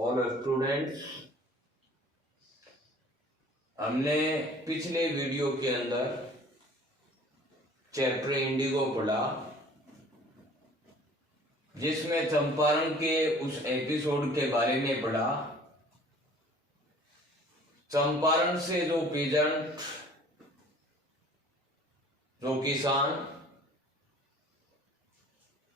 All students, हमने पिछले video के अंदर चैप्टर इंडिगो पढ़ा, जिसमें चंपारण के उस एपिसोड के बारे में पढ़ा। चंपारण से जो पीजेंट, जो किसान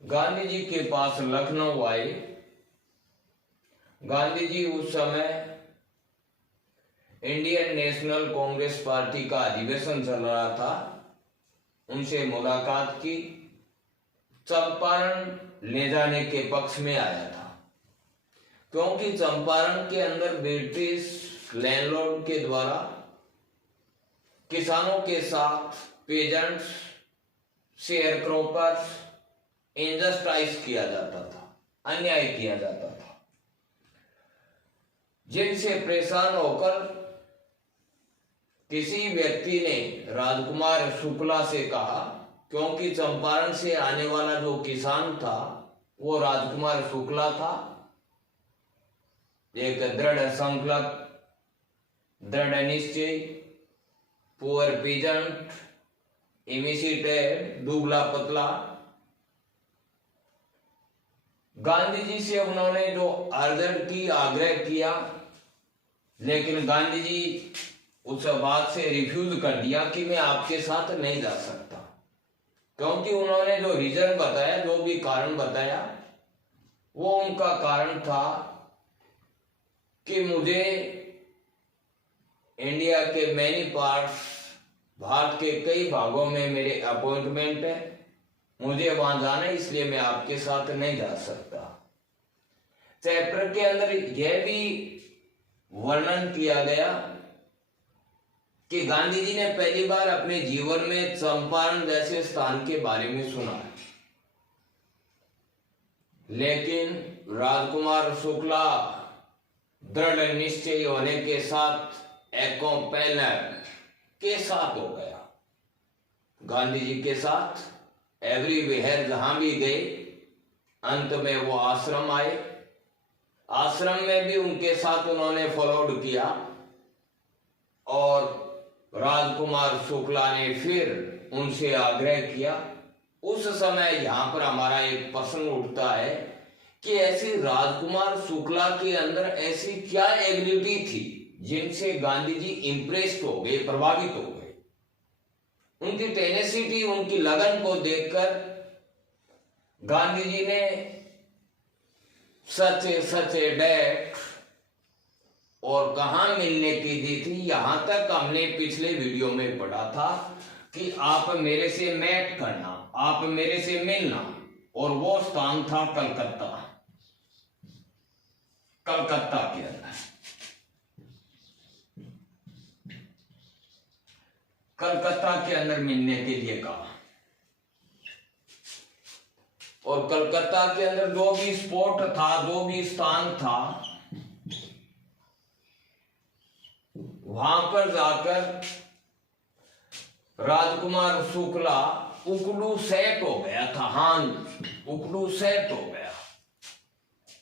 गांधी जी के पास लखनऊ आए। गांधी जी उस समय इंडियन नेशनल कांग्रेस पार्टी का अधिवेशन चल रहा था, उनसे मुलाकात की। चंपारण ले जाने के पक्ष में आया था, क्योंकि चंपारण के अंदर ब्रिटिश लैंडलॉर्ड के द्वारा किसानों के साथ पेजेंट्स, शेयर क्रॉपर्स इनजस्टिस किया जाता था, अन्याय किया जाता था, जिनसे परेशान होकर किसी व्यक्ति ने राजकुमार शुक्ला से कहा, क्योंकि चंपारण से आने वाला जो किसान था वो राजकुमार शुक्ला था, एक दृढ़ संकल्प, दृढ़ निश्चय, पुअर पीजेंट, इमिसिटेड, दुबला पतला। गांधी जी से उन्होंने जो अर्जन की, आग्रह किया, लेकिन गांधी जी उस बात से रिफ्यूज कर दिया कि मैं आपके साथ नहीं जा सकता, क्योंकि उन्होंने जो रीजन बताया, जो भी कारण बताया, वो उनका कारण था कि मुझे इंडिया के मैनी पार्ट्स, भारत के कई भागों में मेरे अपॉइंटमेंट है, मुझे वहां जाना है, इसलिए मैं आपके साथ नहीं जा सकता। चैप्टर के अंदर यह भी वर्णन किया गया कि गांधी जी ने पहली बार अपने जीवन में चंपारण जैसे स्थान के बारे में सुना, लेकिन राजकुमार शुक्ला दृढ़ निश्चय होने के साथ एक्कम्पेनर के साथ हो गया, गांधी जी के साथ एवरीवेयर जहां भी गए। अंत में वो आश्रम आए, आश्रम में भी उनके साथ उन्होंने फॉलोड किया, और राजकुमार शुक्ला ने फिर उनसे आग्रह किया। उस समय यहां पर हमारा एक प्रश्न उठता है कि ऐसी राजकुमार शुक्ला के अंदर ऐसी क्या एबिलिटी थी जिनसे गांधी जी इंप्रेस्ड हो गए, प्रभावित हो गए। उनकी टेनेसिटी, उनकी लगन को देखकर गांधी जी ने सच ए डेट और कहां मिलने की दी थी। यहां तक हमने पिछले वीडियो में पढ़ा था कि आप मेरे से मेट करना, आप मेरे से मिलना, और वो स्थान था कलकत्ता। कलकत्ता के अंदर कलकत्ता के अंदर मिलने के लिए कहा, और कलकत्ता के अंदर जो भी स्पॉट था, जो भी स्थान था, वहां पर जाकर राजकुमार शुक्ला उकड़ू सेट हो गया था। हाँ, उकड़ू सेट हो गया,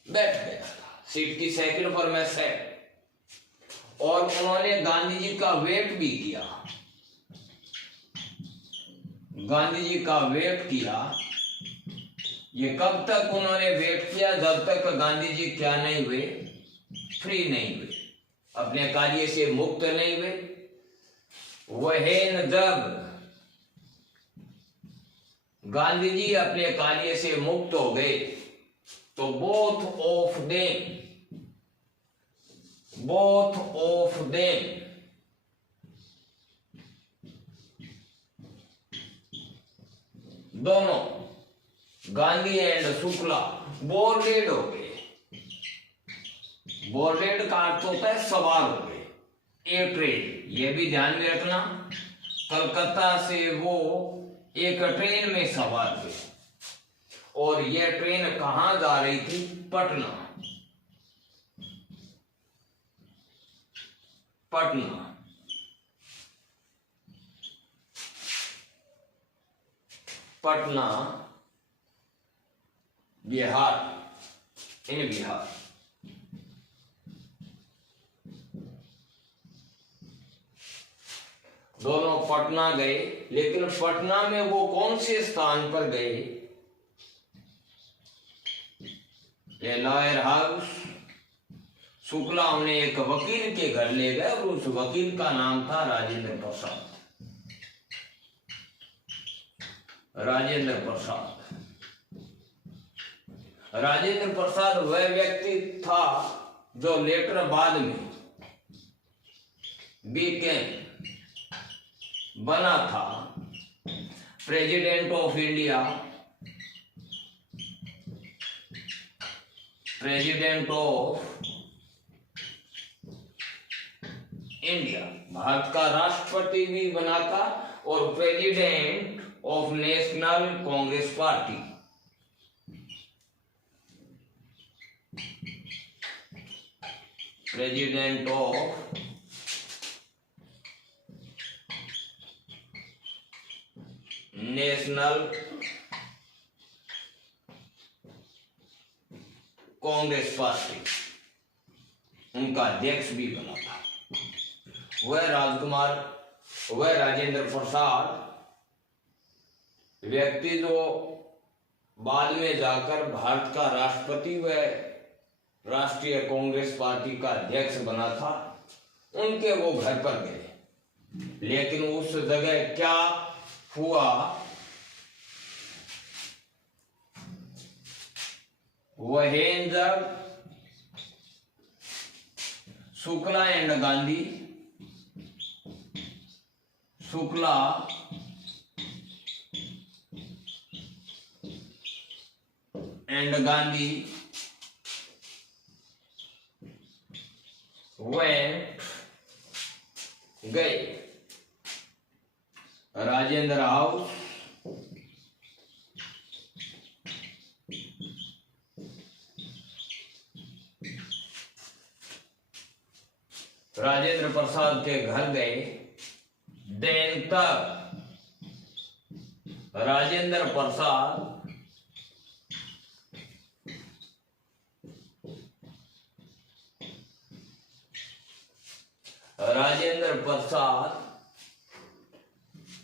बैठ गया था सीट की साइकिल पर मैं सेट। और उन्होंने गांधी जी का वेट भी किया, गांधी जी का वेट किया। ये कब तक उन्होंने वेट किया? जब तक गांधी जी क्या नहीं हुए, फ्री नहीं हुए, अपने कार्य से मुक्त नहीं हुए। वह जब गांधी जी अपने कार्य से मुक्त हो गए, तो बोथ ऑफ देम दोनों, गांधी एंड शुक्ला, बोर्डेड हो गए। बोर्डेड का अर्थ होता है सवार हो गए, ए ट्रेन। ये भी ध्यान में रखना, कलकत्ता से वो एक ट्रेन में सवार हुए, और यह ट्रेन कहां जा रही थी? पटना। पटना पटना बिहार, इन बिहार। दोनों पटना गए, लेकिन पटना में वो कौन से स्थान पर गए? Lawyer house. शुक्ला उन्हें एक वकील के घर ले गए और उस वकील का नाम था राजेंद्र प्रसाद। राजेंद्र प्रसाद राजेंद्र प्रसाद वह व्यक्ति था जो लेटर बाद में बीकेम बना था president of India, president of India, Bharat का राष्ट्रपति भी बना था और president of national Congress party. President of national Congress party, उनका अध्यक्ष भी बना था। वह राजेंद्र प्रसाद व्यक्ति जो बाद में जाकर भारत का राष्ट्रपति व राष्ट्रीय कांग्रेस पार्टी का अध्यक्ष बना था, उनके वो घर पर गए। लेकिन उस जगह क्या हुआ, वह जब Shukla and Gandhi, Shukla and Gandhi went गए राजेंद्र हाउस, राजेंद्र प्रसाद के घर गए। दिन तक Rajendra Prasad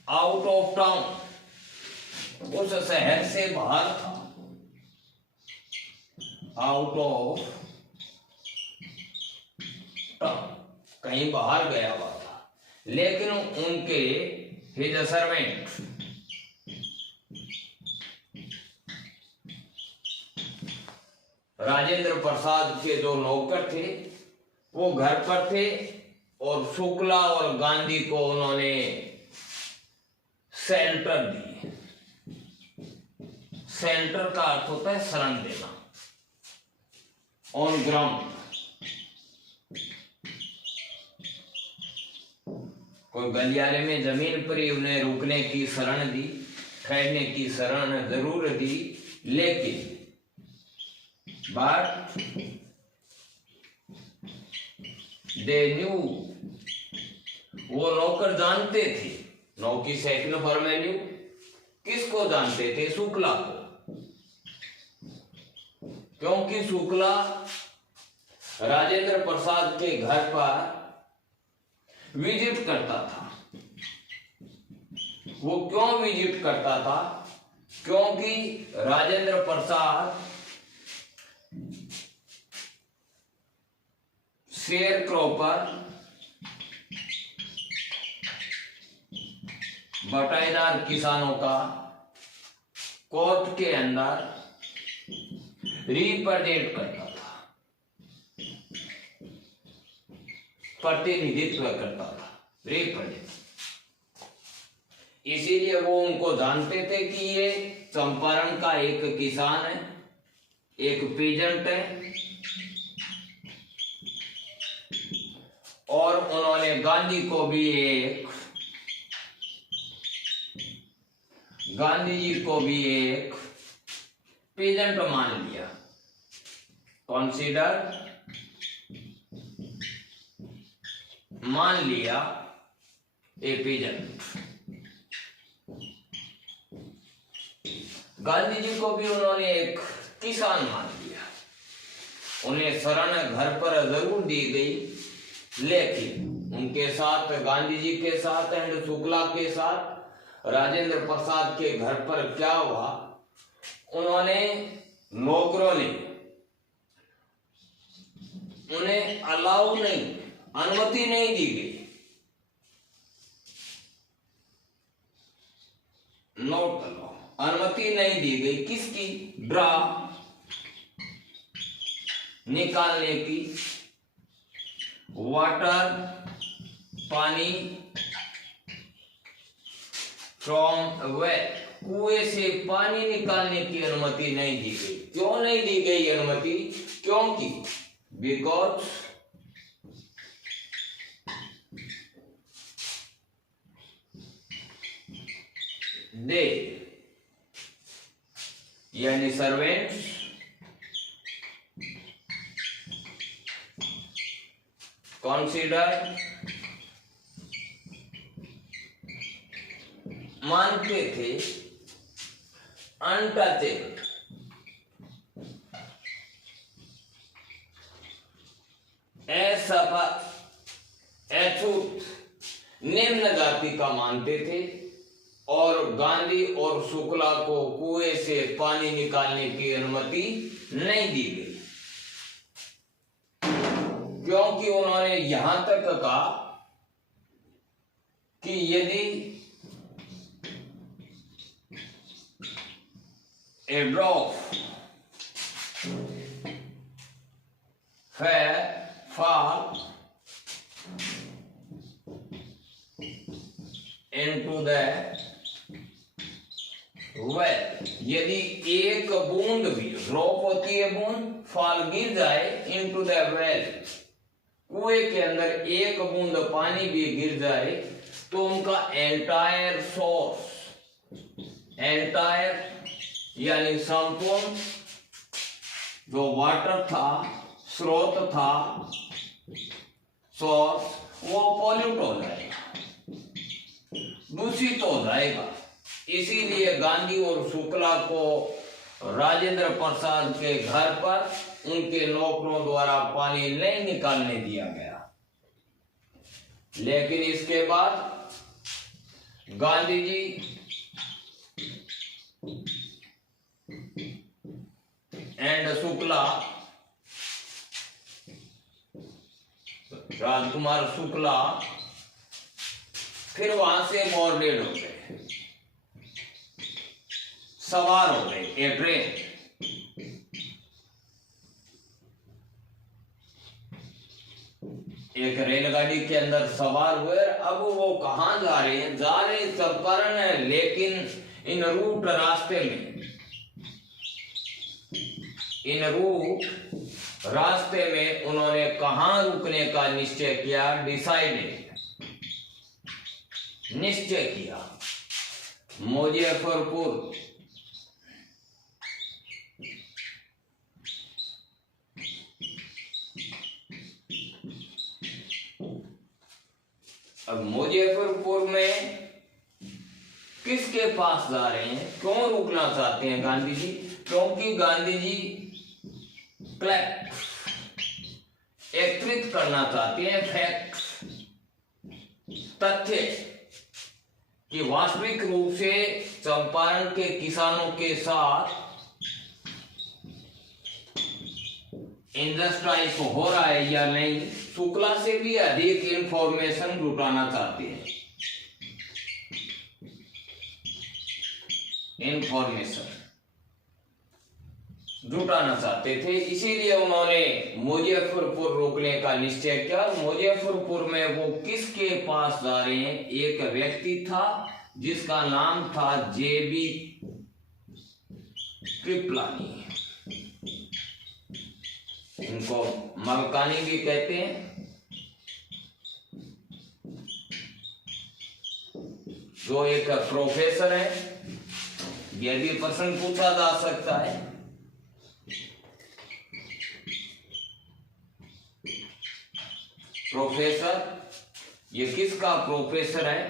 out of town, उस शहर से बाहर था, आउट ऑफ टाउन, कहीं बाहर गया हुआ था। लेकिन उनके हिज सर्वेंट, राजेंद्र प्रसाद के जो नौकर थे वो घर पर थे और शुक्ला और गांधी को उन्होंने सेंटर दिए। सेंटर का अर्थ होता है शरण देना, ऑन ग्राउंड। कोई गलियारे में जमीन पर ही उन्हें रुकने की शरण दी, ठहरने की शरण जरूर दी, लेकिन बट दे न्यू, वो नौकर जानते थे, नौ की सेकंड फॉर्म न्यू, किसको जानते थे? शुक्ला को, क्योंकि शुक्ला राजेंद्र प्रसाद के घर पर विजिट करता था। वो क्यों विजिट करता था? क्योंकि राजेंद्र प्रसाद शेयर क्रॉपर, बटाईदार किसानों का कोर्ट के अंदर रिप्रेजेंट करता था, प्रतिनिधित्व करता था, रिप्रेजेंट। इसीलिए वो उनको जानते थे कि ये चंपारण का एक किसान है, एक पीजेंट है, और उन्होंने गांधी को भी गांधी जी को भी एक पीजेंट मान लिया, कॉन्सिडर मान लिया ए पीजेंट। गांधी जी को भी उन्होंने एक किसान मान लिया। उन्हें शरण घर पर जरूर दी गई, लेकिन उनके साथ, गांधी जी के साथ एंड शुक्ला के साथ राजेंद्र प्रसाद के घर पर क्या हुआ, उन्होंने, नौकरों ने उन्हें अलाउ नहीं, अनुमति नहीं दी गई, नोट लो, अनुमति नहीं दी गई किसकी, ड्रा निकालने की, वाटर पानी, फ्रॉम वेल कुएं से पानी निकालने की अनुमति नहीं दी गई। क्यों नहीं दी गई अनुमति? क्योंकि बिकॉज दे यानी सर्वेंट्स कंसीडर मानते थे अनटचेबल अछूत निम्न जाति का मानते थे और गांधी और शुक्ला को कुएं से पानी निकालने की अनुमति नहीं दी गई, क्योंकि उन्होंने यहां तक कहा कि यदि a drop fall into the well, यदि एक बूंद भी, ड्रॉप होती है बूंद, फॉल गिर जाए into the well, कुएं के अंदर एक बूंद पानी भी गिर जाए तो उनका एंटायर सोर्स, एंटायर यानी संपूर्ण जो वाटर था, स्रोत था, सोर्स, वो पॉल्यूट हो जाएगा, दूषित हो जाएगा। इसीलिए गांधी और शुक्ला को राजेंद्र प्रसाद के घर पर उनके नौकरों द्वारा पानी नहीं निकालने दिया गया। लेकिन इसके बाद गांधी जी एंड शुक्ला, राजकुमार शुक्ला फिर वहां से बोर्डेड हो गए, सवार हो गए एक ट्रेन। एक रेलगाड़ी के अंदर सवार हुए। अब वो कहां जा रहे हैं? जा रहे चंपारण है, लेकिन इन रूट रास्ते में, इन रूट रास्ते में उन्होंने कहां रुकने का निश्चय किया? डिसाइडेड, निश्चय किया, मुजफ्फरपुर। अब मुजफ्फरपुर में किसके पास जा रहे हैं? क्यों रुकना चाहते हैं गांधी जी? क्योंकि गांधी जी एकत्रित करना चाहते हैं फैक्ट, तथ्य, कि वास्तविक रूप से चंपारण के किसानों के साथ इंडस्ट्राइज हो रहा है या नहीं, शुक्ला से भी अधिक इंफॉर्मेशन जुटाना चाहते हैं, इंफॉर्मेशन जुटाना चाहते थे। इसीलिए उन्होंने मुजफ्फरपुर रोकने का निश्चय किया। मुजफ्फरपुर में वो किसके पास जा रहे हैं? एक व्यक्ति था जिसका नाम था जेबी कृपलानी, इनको मलकानी भी कहते हैं, जो एक प्रोफेसर है। यह भी प्रश्न पूछा जा सकता है। प्रोफेसर, ये किसका प्रोफेसर है?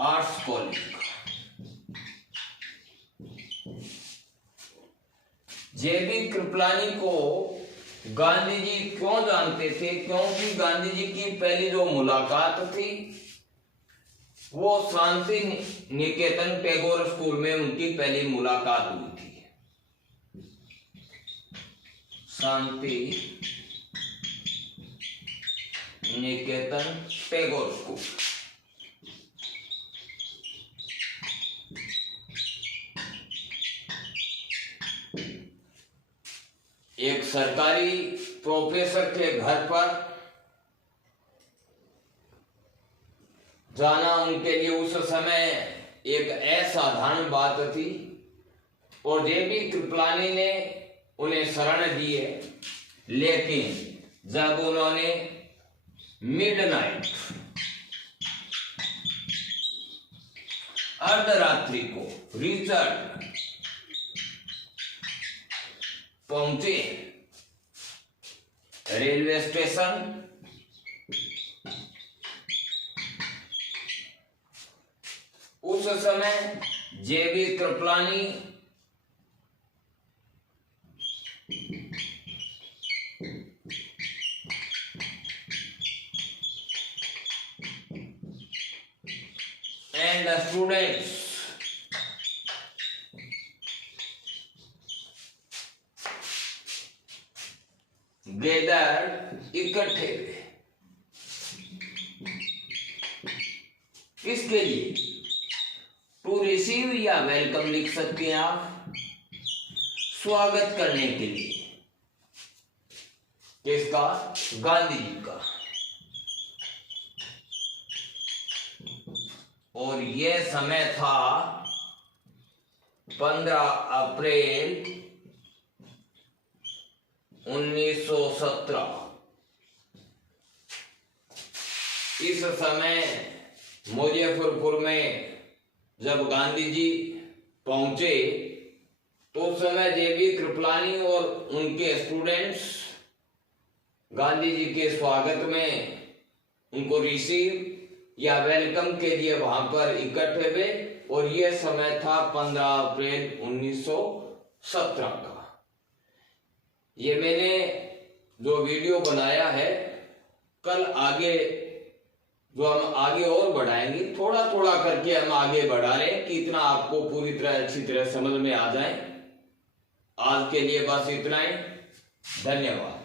आर्ट्स कॉलेज का। जेबी कृपलानी को गांधी जी क्यों जानते थे? क्योंकि गांधी जी की पहली जो मुलाकात थी वो शांति निकेतन टैगोर स्कूल में उनकी पहली मुलाकात हुई थी। शांति निकेतन टैगोर स्कूल। एक सरकारी प्रोफेसर के घर पर जाना उनके लिए उस समय एक असाधारण बात थी और जेबी कृपलानी ने उन्हें शरण दी है। लेकिन जब उन्होंने मिडनाइट अर्धरात्रि को रिचर्ड पहुंचे रेलवे स्टेशन, उस समय जेबी Kripalani and the students gathered इकट्ठे हुए। किसके लिए? टू रिसीव या वेलकम लिख सकते हैं आप, स्वागत करने के लिए। किसका? गांधी जी का। और यह समय था 15 अप्रैल 1917। इस समय मुजफ्फरपुर में जब गांधी जी पहुंचे तो उस समय जेबी कृपलानी और उनके स्टूडेंट्स गांधी जी के स्वागत में उनको रिसीव या वेलकम के लिए वहां पर इकट्ठे हुए। और यह समय था 15 अप्रैल 1917 का। ये मैंने जो वीडियो बनाया है, कल आगे जो हम आगे और बढ़ाएंगे, थोड़ा थोड़ा करके हम आगे बढ़ा रहे हैं कि इतना आपको पूरी तरह अच्छी तरह समझ में आ जाए। आज के लिए बस इतना ही। धन्यवाद।